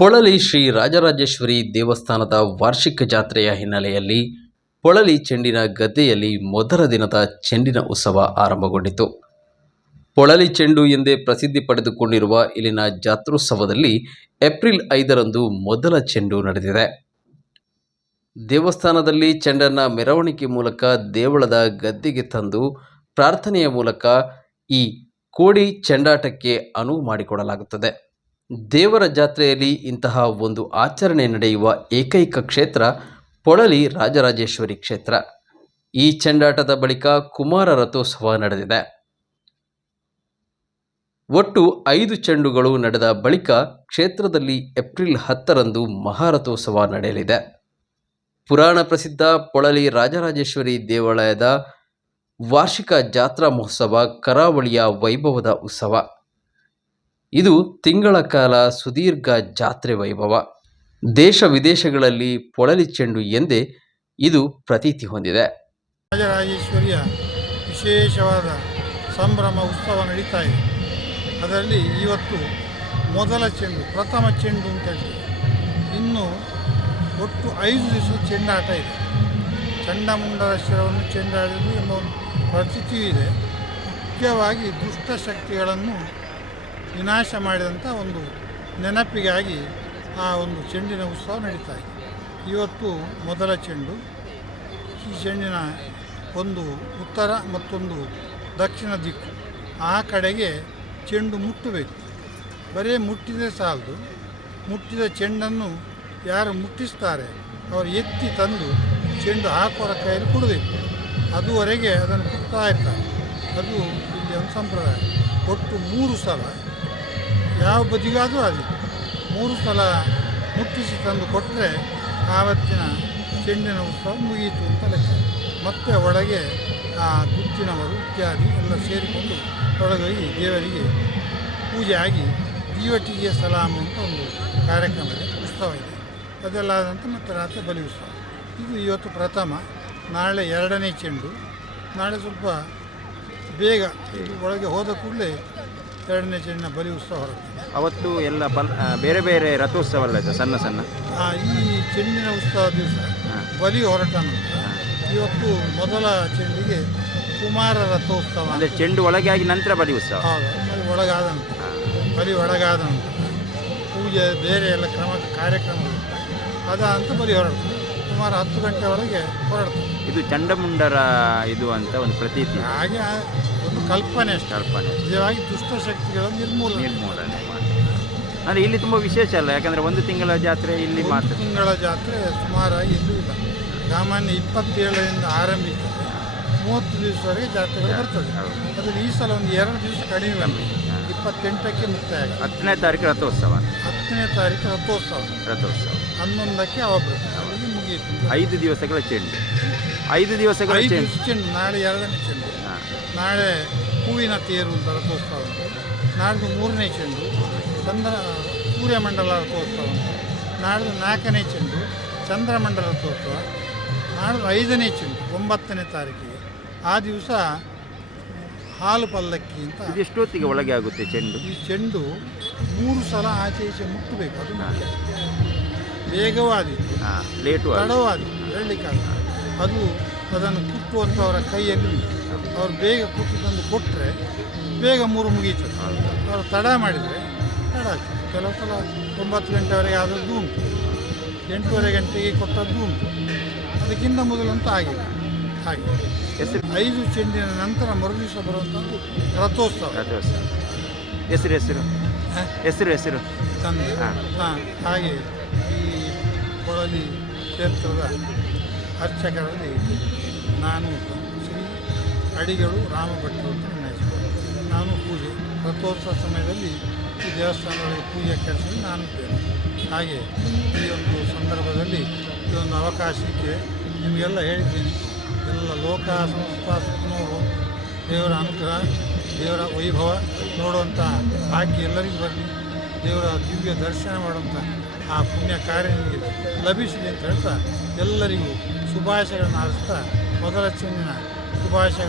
ಪೊಳಲಿ ಶ್ರೀ ರಾಜರಾಜೇಶ್ವರಿ ದೇವಸ್ಥಾನದ ವಾರ್ಷಿಕ ಜಾತ್ರೆಯ ಹಿನ್ನೆಲೆಯಲ್ಲಿ ಪೊಳಲಿ ಚೆಂಡಿನ ಗದ್ದೆಯಲ್ಲಿ ಮೊದಲ ದಿನದ ಚೆಂಡಿನ ಉತ್ಸವ ಆರಂಭಗೊಂಡಿತು. ಪೊಳಲಿ ಚೆಂಡು ಎಂದೇ ಪ್ರಸಿದ್ಧಿ ಪಡೆದುಕೊಂಡಿರುವ ಇಲ್ಲಿನ ಜಾತ್ರೋತ್ಸವದಲ್ಲಿ ಏಪ್ರಿಲ್ ಐದರಂದು ಮೊದಲ ಚೆಂಡು ನಡೆದಿದೆ. ದೇವಸ್ಥಾನದಲ್ಲಿ ಚೆಂಡನ್ನು ಮೆರವಣಿಗೆ ಮೂಲಕ ದೇವಳದ ಗದ್ದೆಗೆ ತಂದು ಪ್ರಾರ್ಥನೆಯ ಮೂಲಕ ಈ ಕೋಡಿ ಚೆಂಡಾಟಕ್ಕೆ ಅನುವು ಮಾಡಿಕೊಡಲಾಗುತ್ತದೆ. ದೇವರ ಜಾತ್ರೆಯಲ್ಲಿ ಇಂತಹ ಒಂದು ಆಚರಣೆ ನಡೆಯುವ ಏಕೈಕ ಕ್ಷೇತ್ರ ಪೊಳಲಿ ರಾಜರಾಜೇಶ್ವರಿ ಕ್ಷೇತ್ರ. ಈ ಚೆಂಡಾಟದ ಬಳಿಕ ಕುಮಾರ ರಥೋತ್ಸವ ನಡೆದಿದೆ. ಒಟ್ಟು ಐದು ಚೆಂಡುಗಳು ನಡೆದ ಬಳಿಕ ಕ್ಷೇತ್ರದಲ್ಲಿ ಏಪ್ರಿಲ್ ಹತ್ತರಂದು ಮಹಾರಥೋತ್ಸವ ನಡೆಯಲಿದೆ. ಪುರಾಣ ಪ್ರಸಿದ್ಧ ಪೊಳಲಿ ರಾಜರಾಜೇಶ್ವರಿ ದೇವಾಲಯದ ವಾರ್ಷಿಕ ಜಾತ್ರಾ ಮಹೋತ್ಸವ ಕರಾವಳಿಯ ವೈಭವದ ಉತ್ಸವ. ಇದು ತಿಂಗಳ ಕಾಲ ಸುದೀರ್ಘ ಜಾತ್ರೆ ವೈಭವ. ದೇಶ ವಿದೇಶಗಳಲ್ಲಿ ಪೊಳಲಿ ಚೆಂಡು ಎಂದೇ ಇದು ಪ್ರತೀತಿ ಹೊಂದಿದೆ. ರಾಜರಾಜೇಶ್ವರಿಯ ವಿಶೇಷವಾದ ಸಂಭ್ರಮ ಉತ್ಸವ ನಡೀತಾ ಇದೆ. ಅದರಲ್ಲಿ ಇವತ್ತು ಮೊದಲ ಚೆಂಡು, ಪ್ರಥಮ ಚೆಂಡು ಅಂತ ಹೇಳಿ ಇನ್ನು ಒಟ್ಟು ಐದು ದಿವಸ ಚೆಂಡಾಟ ಇದೆ. ಚಂಡಮುಂಡರ ಶಿರವನ್ನು ಚೆಂಡಾಡಿದ್ರು ಎಂಬ ಒಂದು ಇದೆ. ಮುಖ್ಯವಾಗಿ ದುಷ್ಟ ಶಕ್ತಿಗಳನ್ನು ವಿನಾಶ ಮಾಡಿದಂಥ ಒಂದು ನೆನಪಿಗಾಗಿ ಆ ಒಂದು ಚೆಂಡಿನ ಉತ್ಸವ ನಡೀತಾ ಇದೆ. ಇವತ್ತು ಮೊದಲ ಚೆಂಡು. ಈ ಚೆಂಡಿನ ಒಂದು ಉತ್ತರ ಮತ್ತೊಂದು ದಕ್ಷಿಣ ದಿಕ್ಕು. ಆ ಕಡೆಗೆ ಚೆಂಡು ಮುಟ್ಟಬೇಕು. ಬರೀ ಮುಟ್ಟಿದರೆ ಸಾಲದು. ಮುಟ್ಟಿದ ಚೆಂಡನ್ನು ಯಾರು ಮುಟ್ಟಿಸ್ತಾರೆ, ಅವರು ಎತ್ತಿ ತಂದು ಚೆಂಡು ಹಾಕೋರ ಕೈಯಲ್ಲಿ ಕೊಡಬೇಕು. ಅದುವರೆಗೆ ಅದನ್ನು ಕೊಡ್ತಾ ಇರ್ತಾರೆ. ಅದು ಇಲ್ಲಿ ಒಂದು ಸಂಪ್ರದಾಯ ಒಟ್ಟು ಮೂರು ಸಲ ಯಾವ ಬದಿಗಾದರೂ ಅದು ಮೂರು ಸಲ ಮುಟ್ಟಿಸಿ ತಂದು ಕೊಟ್ಟರೆ ಆವತ್ತಿನ ಚೆಂಡಿನ ಉತ್ಸವ ಮುಗಿಯಿತು ಅಂತ ಲೆಕ್ಕ. ಮತ್ತೆ ಒಳಗೆ ಆ ಗುತ್ತಿನವರು ಇತ್ಯಾದಿ ಎಲ್ಲ ಸೇರಿಕೊಂಡು ಒಳಗೋಗಿ ದೇವರಿಗೆ ಪೂಜೆ ಆಗಿ ದೀವಟಿಗೆ ಸಲಾಮ್ ಅಂತ ಒಂದು ಕಾರ್ಯಕ್ರಮ ಇದೆ, ಉತ್ಸವ ಇದೆ. ಅದೆಲ್ಲ ಆದಂತೆ ಮತ್ತೆ ರಾತ್ರಿ ಬಲಿ ಉತ್ಸವ. ಇದು ಇವತ್ತು ಪ್ರಥಮ, ನಾಳೆ ಎರಡನೇ ಚೆಂಡು. ನಾಳೆ ಸ್ವಲ್ಪ ಬೇಗ ಒಳಗೆ ಹೋದ ಕೂಡಲೇ ಎರಡನೇ ಚೆಂಡಿನ ಬಲಿ ಉತ್ಸವ ಹೊರಡ್ತದೆ. ಅವತ್ತು ಎಲ್ಲ ಬಲ್ ಬೇರೆ ಬೇರೆ ರಥೋತ್ಸವ ಅಲ್ಲ ಇದೆ ಸಣ್ಣ ಸಣ್ಣ? ಆ, ಈ ಚೆಂಡಿನ ಉತ್ಸವ ದಿವಸ ಬಲಿ ಹೊರಟ ನಂತರ ಇವತ್ತು ಮೊದಲ ಚೆಂಡಿಗೆ ಕುಮಾರ ರಥೋತ್ಸವ ಅಂದರೆ ಚೆಂಡು ಒಳಗೆ ಆಗಿ ನಂತರ ಬಲಿ ಉತ್ಸವ? ಹೌದು ಒಳಗಾದ ನಂತರ. ಬಲಿ ಒಳಗಾದ ನಂತರ. ಪೂಜೆ ಬೇರೆ ಎಲ್ಲ ಕ್ರಮ ಕಾರ್ಯಕ್ರಮಗಳು. ಅದ ಅಂತ ಬಲಿ ಹೊರಡ್ತದೆ. ಸುಮಾರು ಹತ್ತು ಗಂಟೆವರೆಗೆ ಹೊರಡ್ತದೆ. ಇದು ಚಂಡಮುಂಡರ ಇದು ಅಂತ ಒಂದು ಪ್ರತೀತಿ. ಹಾಗೆ ಆ ಒಂದು ಕಲ್ಪನೆ ಅಷ್ಟೇ. ಕಲ್ಪನೆ. ನಿಜವಾಗಿ ದುಷ್ಟಶಕ್ತಿಗಳ ನಿರ್ಮೂಲನೆ. ನಿರ್ಮೂಲನೆ. ಅಂದರೆ ಇಲ್ಲಿ ತುಂಬ ವಿಶೇಷ ಅಲ್ಲ ಯಾಕಂದರೆ ಒಂದು ತಿಂಗಳ ಜಾತ್ರೆ ಇಲ್ಲಿ ಒಂದು ಮಾತ್ರ. ತಿಂಗಳ ಜಾತ್ರೆ ಸುಮಾರಾಗಿ ಎಲ್ಲೂ ಇಲ್ಲ ಸಾಮಾನ್ಯ ಇಪ್ಪತ್ತೇಳರಿಂದ ಆರಂಭಿಸಿ ಮೂವತ್ತು ದಿವಸವರೆಗೆ ಜಾತ್ರೆಗಳು ಬರ್ತದೆ. ಅದ್ರಲ್ಲಿ ಈ ಸಲ ಒಂದು ಎರಡು ದಿವಸ ಕಡಿಮೆ ಬಂದಿದೆ ಇಪ್ಪತ್ತೆಂಟಕ್ಕೆ ಮುಕ್ತಾಯ. ಹತ್ತನೇ ತಾರೀಕು ರಥೋತ್ಸವ. ಹತ್ತನೇ ತಾರೀಕು ರಥೋತ್ಸವ. ರಥೋತ್ಸವ. ಹನ್ನೊಂದಕ್ಕೆ ಅವಾಗ ಅಲ್ಲಿಗೆ ಮುಗಿಯಿತು ಐದು ದಿವಸಗಳ ಚೆಂಡು. ಐದು ದಿವಸಗಳ ಐದು ಚೆಂಡು. ದಿವಸ ಚೆಂಡು ನಾಳೆ ಎರಡನೇ ಚೆಂಡು. ನಾಳೆ ಹೂವಿನ ತೇರು ಅಂತ ರಥೋತ್ಸವ ಉಂಟು. ನಾಡ್ದು ಮೂರನೇ ಚೆಂಡು. ಚಂದ್ರ ಸೂರ್ಯಮಂಡಲ ರಥೋತ್ಸವ ನಾಡ್ದು ನಾಲ್ಕನೇ ಚೆಂಡು ಚಂದ್ರಮಂಡಲ ರಥೋತ್ಸವ ನಾಡ್ದು ಐದನೇ ಚೆಂಡು ಒಂಬತ್ತನೇ ತಾರೀಕಿಗೆ. ಆ ದಿವಸ ಹಾಲು ಪಲ್ಲಕ್ಕಿ ಅಂತ ಎಷ್ಟೊತ್ತಿಗೆ ಒಳಗೆ ಆಗುತ್ತೆ ಚೆಂಡು? ಈ ಚೆಂಡು ಮೂರು ಸಲ ಆಚೆ ಈಚೆ ಮುಟ್ಟಬೇಕು ಅದು ಮುಖ್ಯ. ವೇಗವಾದಿತ್ತು ಹಾಂ ಲೇಟು ಅದು ಅದನ್ನು ಕುಟ್ಟುವಂಥವರ ಕೈಯಲ್ಲಿ ಅವರು ಅವ್ರು ಬೇಗ ಕುಟ್ಟು ತಂದು ಕೊಟ್ಟರೆ ಬೇಗ ಮೂರು ಮುಗಿಯಿತು ಅವರು ತಡ ಮಾಡಿದರೆ ತಡ ಕೆಲವು ಸಲ ಒಂಬತ್ತು ಗಂಟೆವರೆಗೆ ಆದದ್ದು ಉಂಟು. ಎಂಟೂವರೆ ಗಂಟೆಗೆ ಕೊಟ್ಟದ್ದು ಉಂಟು. ಅದಕ್ಕಿಂತ ಮೊದಲಂತೂ ಆಗಿಲ್ಲ ಹಾಗೆ. ಹೆಸರು? ಐದು ಚೆಂಡಿನ ನಂತರ ಮರುದಿವಸ ಬರುವಂಥದ್ದು ರಥೋತ್ಸವ. ರಥೋತ್ಸವ. ಹೆಸರು ಹೆಸರು? ಹ? ಹೆಸರು ಹೆಸರು? ತಂದೆ. ಹಾಂ. ಹಾಗೆ. ಈ ಕೊಳಲಿ ಕ್ಷೇತ್ರದ ಅರ್ಚಕರಲ್ಲಿ ನಾನು ಶ್ರೀ ಅಡಿಗಳು ರಾಮಭಟ್ಟರು ನಾನು ರಥೋತ್ಸವ ಸಮಯದಲ್ಲಿ ಈ ದೇವಸ್ಥಾನಗಳಿಗೆ ಪೂಜೆ ಕೆಲಸವನ್ನು ನಾನು ಹಾಗೆ ಈ ಒಂದು ಸಂದರ್ಭದಲ್ಲಿ ಈ ಒಂದು ಅವಕಾಶಕ್ಕೆ ನಿಮಗೆಲ್ಲ ಹೇಳಿದ್ದೀನಿ. ಎಲ್ಲ ಲೋಕ ಸಂಸ್ಥಾ ಸುಖನೋರು ದೇವರ ಅನುಗ್ರಹ, ದೇವರ ವೈಭವ ನೋಡುವಂಥ ಭಾಗ್ಯ ಎಲ್ಲರಿಗೂ ಬರಲಿ. ದೇವರ ದಿವ್ಯ ದರ್ಶನ ಮಾಡುವಂಥ ಆ ಪುಣ್ಯ ಕಾರ್ಯ ನಿಮಗೆ ಲಭಿಸಲಿ ಅಂತ ಹೇಳ್ತಾ ಎಲ್ಲರಿಗೂ ಶುಭಾಶಯಗಳನ್ನು ಹಾರಿಸ್ತಾ ಮೊದಲ ಚಿನ್ನ ಶುಭಾಶಯ